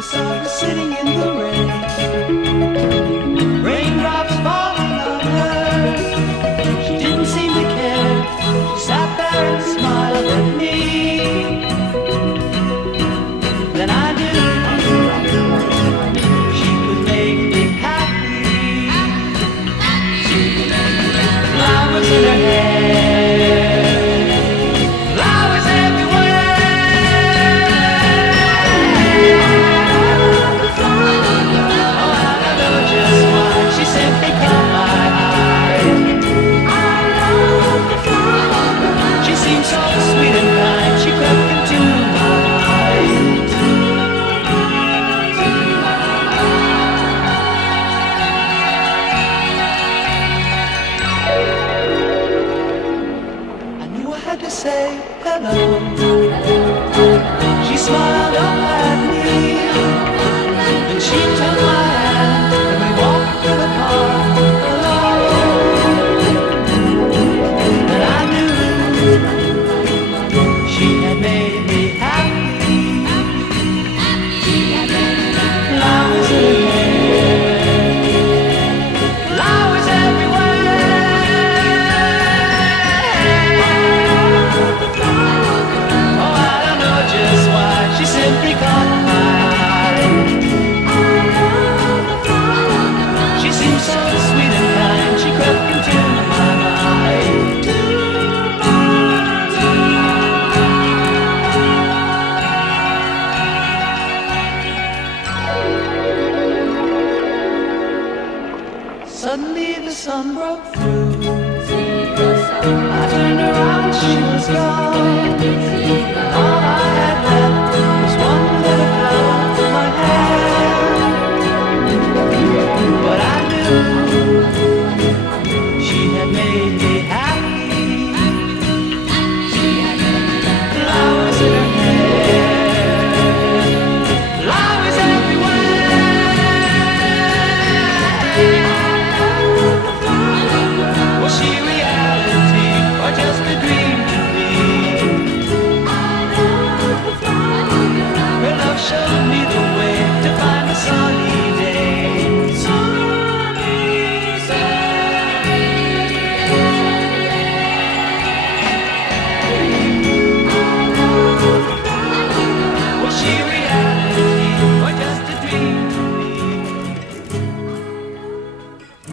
I saw her sitting in the rain, raindrops falling on her. She didn't seem to care. She sat there and smiled at me. Then I knew she could make me happy. Flowers in her hair, flowers everywhere. Oh, I don't know just why she simply caught my eye. She seemed so sweet and kind. She crept into my mind. I knew I had to say hello. She smiled up at me, then she took my hand and we walked through the park alone. And I knew she had made me happy. Flowers in her hair, flowers everywhere. Oh, I don't know just why she simply caught my eye. She seemed so sweet and kind. She crept into my mind. Suddenly the sun broke through. I turned around, she was gone. All I had left was one little flower in my hand. But I knew she had made me happy.